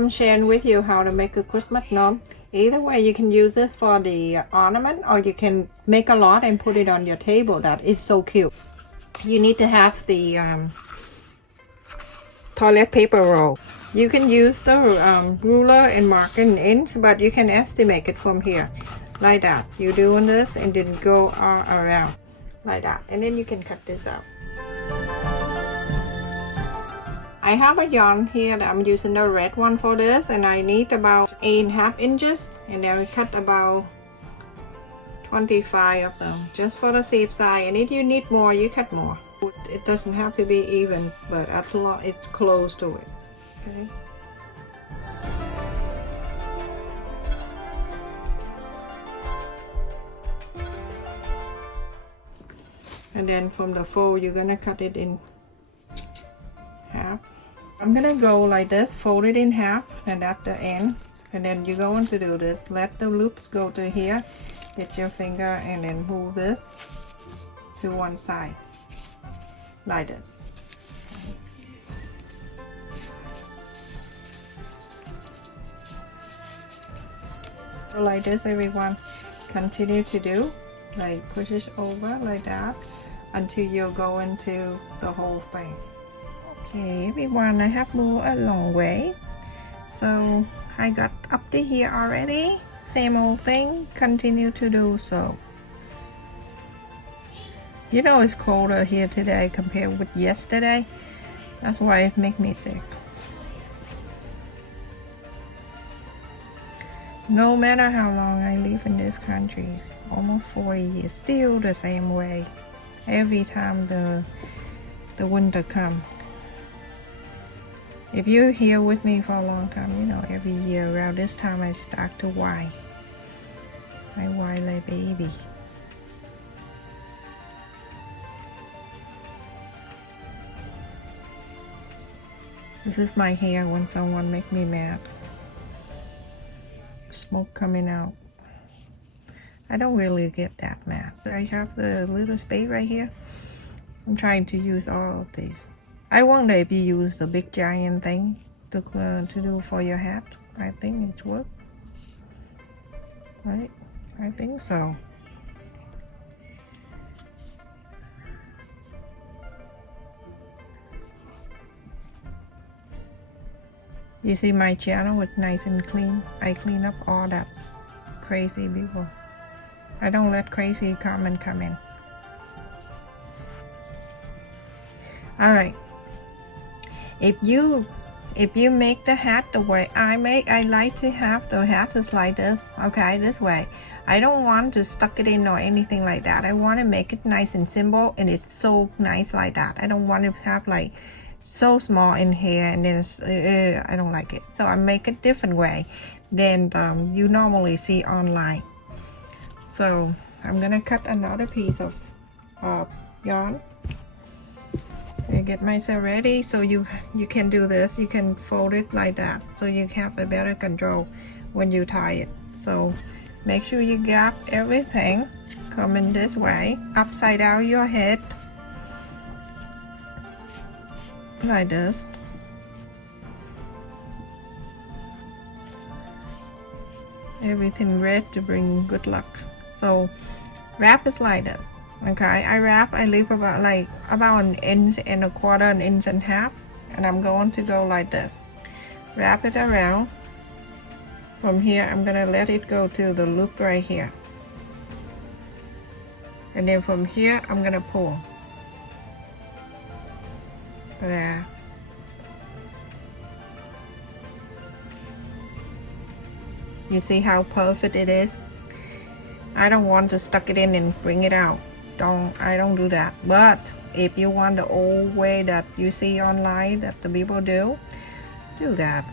I'm sharing with you how to make a Christmas gnome. Either way, you can use this for the ornament, or you can make a lot and put it on your table. That is so cute. You need to have the toilet paper roll. You can use the ruler and mark an inch, but you can estimate it from here, like that. You're doing this and then go all around, like that. And then you can cut this out. I have a yarn here that I'm using the red one for this, and I need about 8.5 inches, and then we cut about 25 of them just for the shape size. And if you need more, you cut more. It doesn't have to be even, but at least it's close to it. Okay. And then from the fold, you're gonna cut it in half. I'm gonna go like this, fold it in half, and at the end, and then you're going to do this. Let the loops go to here. Get your finger and then move this to one side, like this. So like this, everyone. Continue to do, like push it over like that until you go into the whole thing. Okay, everyone, I have moved a long way, so I got up to here already. Same old thing, continue to do so. You know it's colder here today compared with yesterday. That's why it makes me sick. No matter how long I live in this country, almost 40 years, still the same way. Every time the winter comes. If you're here with me for a long time, you know every year around this time I start to whine. I whine like a baby. This is my hair when someone make me mad. Smoke coming out. I don't really get that mad. I have the little spade right here. I'm trying to use all of these. I wonder if you use the big giant thing to do for your hat. I think it's work. Right? I think so. You see my channel, it's nice and clean. I clean up all that crazy people. I don't let crazy comment come in. Alright. If you make the hat the way I make, I like to have the hat just like this, okay, this way. I don't want to stuck it in or anything like that. I want to make it nice and simple, and it's so nice like that. I don't want to have like so small in here, and then I don't like it. So I make it different way than you normally see online. So I'm gonna cut another piece of yarn. I get myself ready, so you can do this. You can fold it like that, so you have a better control when you tie it. So make sure you grab everything coming this way, upside down your head, like this. Everything red to bring good luck. So wrap it like this. Okay, I leave about an inch and a quarter, an inch and a half, and I'm going to go like this. Wrap it around. From here, I'm gonna let it go to the loop right here, and then from here, I'm gonna pull. There. You see how perfect it is? I don't want to stuck it in and bring it out. I don't do that. But if you want the old way that you see online that the people do that.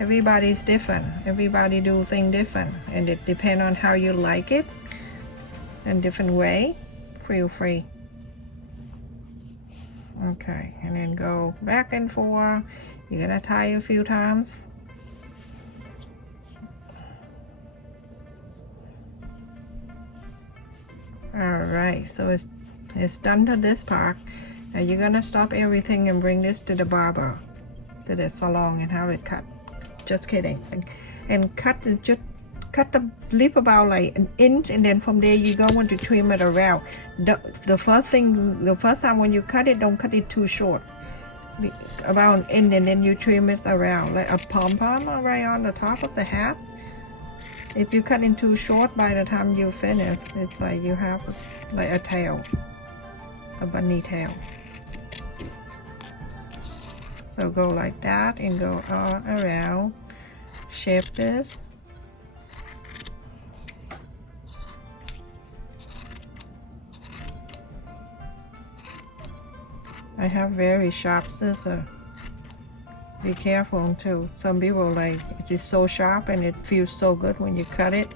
Everybody's different. Everybody do things different, and it depends on how you like it. In different way. Feel free. Okay, and then go back and forth. You're gonna tie a few times. Alright, so it's done to this part. Now you're gonna stop everything and bring this to the barber. to the salon and have it cut. Just kidding. And cut the lip about like an inch, and then from there you go on to trim it around. The first time when you cut it, don't cut it too short, about an inch, and then you trim it around like a pom-pom right on the top of the hat. If you cut it too short, by the time you finish, it's like you have like a tail, a bunny tail. So go like that and go all around, shape this. I have very sharp scissors. Be careful too. Some people like it is so sharp and it feels so good when you cut it,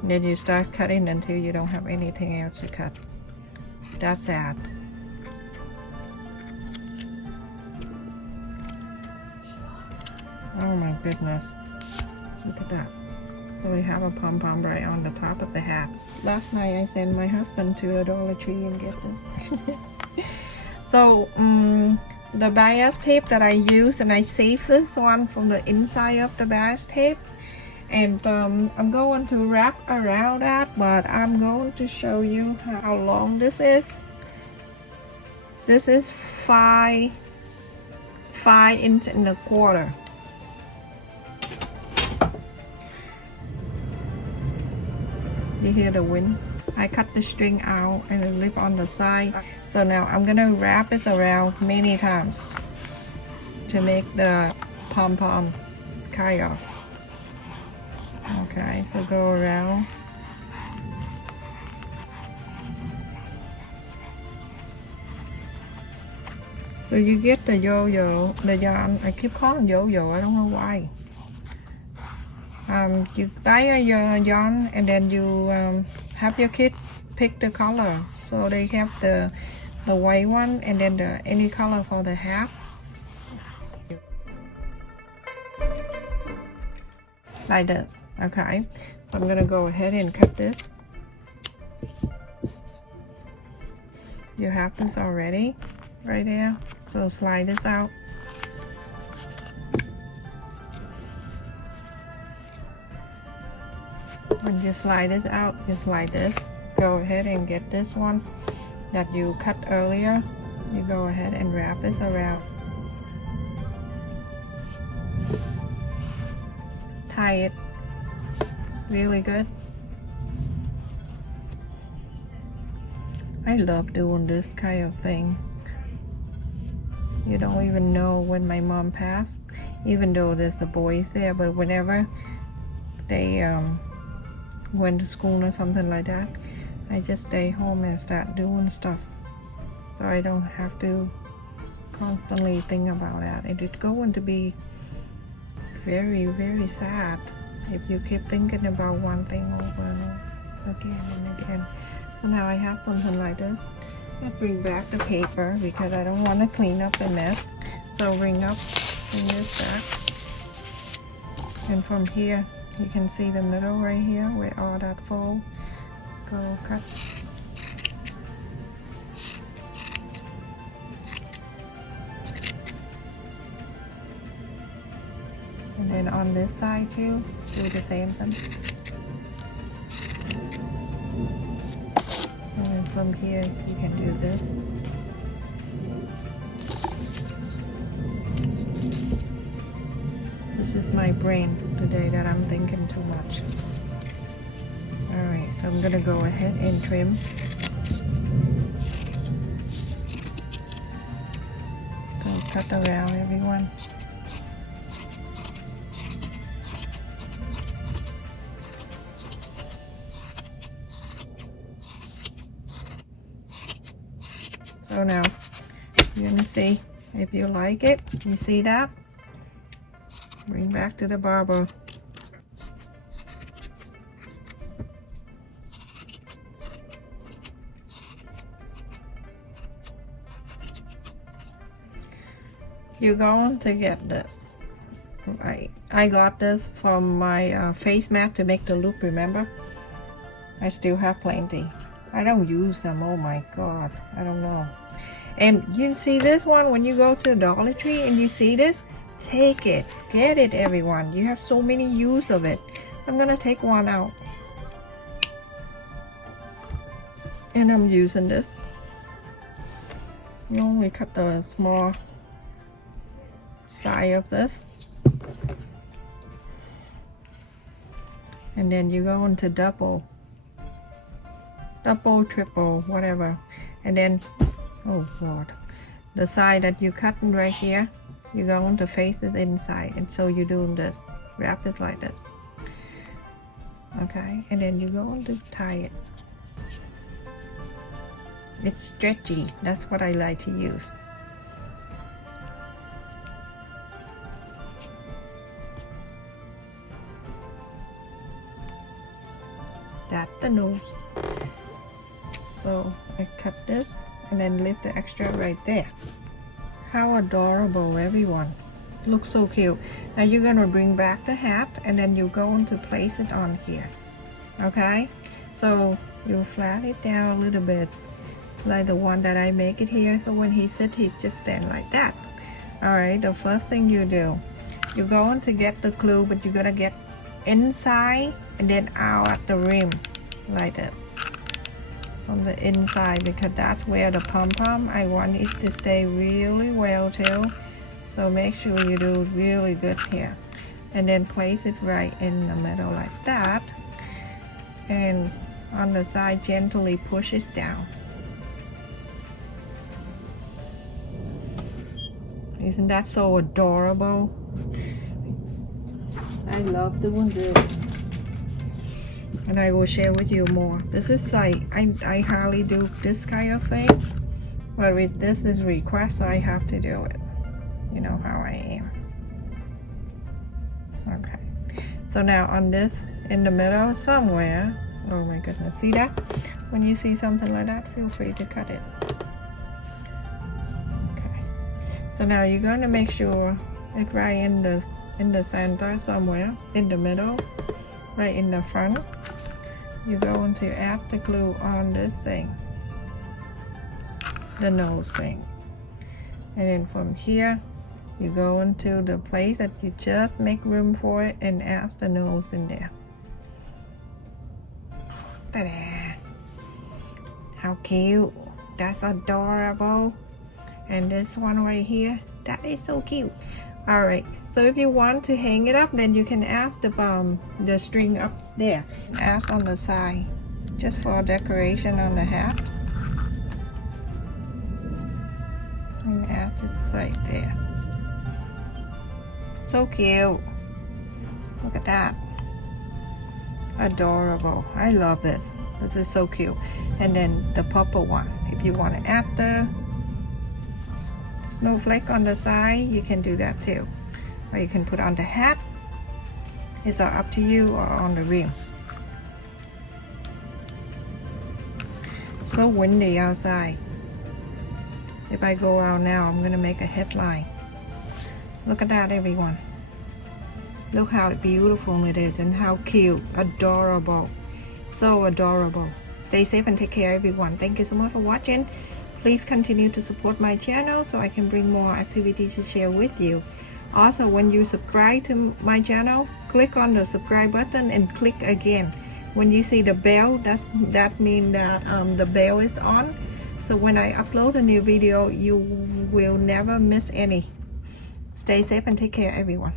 and then you start cutting until you don't have anything else to cut. That's sad. Oh my goodness. Look at that. So we have a pom-pom right on the top of the hat. Last night I sent my husband to the Dollar Tree and get this. So the bias tape that I use, and I save this one from the inside of the bias tape, and I'm going to wrap around that, but I'm going to show you how long this is. This is 5 inches and a quarter. You hear the wind? I cut the string out and the lip on the side. So now I'm gonna wrap it around many times to make the pom-pom kind of. Okay, so go around. So you get the yo-yo, the yarn. I keep calling yo-yo, I don't know why. You buy a yarn, and then you have your kid pick the color. So they have the white one, and then any color for the hat. Like this. Okay, so I'm gonna go ahead and cut this. You have this already right there, so slide this out. When you slide it out, it's like this. Go ahead and get this one that you cut earlier. You go ahead and wrap this around. Tie it really good. I love doing this kind of thing. You don't even know when my mom passed, even though there's the boys there, but whenever they went to school or something like that, I just stay home and start doing stuff, so I don't have to constantly think about that. And it's going to be very, very sad if you keep thinking about one thing over and over again and again. So now I have something like this. I bring back the paper because I don't want to clean up the mess. So bring this back, and from here you can see the middle right here where all that fold. Go cut. And then on this side too, do the same thing. And then from here you can do this. This is my brain today that I'm thinking too much. Alright, so I'm gonna go ahead and trim. Go cut around everyone. So now you're gonna see if you like it. You see that? Bring back to the barber. You're going to get this. I got this from my face mat to make the loop, remember? I still have plenty. I don't use them, oh my god, I don't know. And you see this one when you go to Dollar Tree and you see this, take it, get it, everyone. You have so many use of it. I'm gonna take one out, and I'm using this. You only cut the small side of this, and then you go into double, triple, whatever, and then, oh Lord, the side that you cut right here, you're going to face it inside, and so you're doing this, wrap this like this, okay, and then you're going to tie it. It's stretchy, that's what I like to use. That's the nose. So I cut this and then leave the extra right there. How adorable, everyone. Looks so cute. Now you're gonna bring back the hat, and then you're going to place it on here. Okay? So you flat it down a little bit, like the one that I make it here, so when he sits, he just stand like that. Alright, the first thing you do, you're going to get the glue, but you're gonna get inside and then out at the rim, like this. On the inside, because that's where the pom-pom, I want it to stay really well too. So make sure you do really good here. And then place it right in the middle like that. And on the side, gently push it down. Isn't that so adorable? I love doing this. And I will share with you more. This is like, I hardly do this kind of thing, but with this is request, so I have to do it. You know how I am. Okay. So now on this, in the middle somewhere, oh my goodness, see that? When you see something like that, feel free to cut it. Okay. So now you're going to make sure it's right in the center somewhere, in the middle, right in the front. You're going to add the glue on this thing, the nose thing, and then from here you go into the place that you just make room for it and add the nose in there. Ta-da! How cute! That's adorable. And this one right here, that is so cute. Alright, so if you want to hang it up, then you can add the string up there. Add on the side, just for decoration on the hat. And add it right there. So cute. Look at that. Adorable. I love this. This is so cute. And then the purple one. If you want to add the snowflake on the side, you can do that too, or you can put on the hat. It's up to you, or on the rim. So windy outside. If I go out now, I'm gonna make a headline. Look at that, everyone. Look how beautiful it is and how cute, adorable, so adorable. Stay safe and take care, everyone. Thank you so much for watching. Please continue to support my channel so I can bring more activities to share with you. Also, when you subscribe to my channel, click on the subscribe button and click again. When you see the bell, that means that the bell is on. So when I upload a new video, you will never miss any. Stay safe and take care, everyone.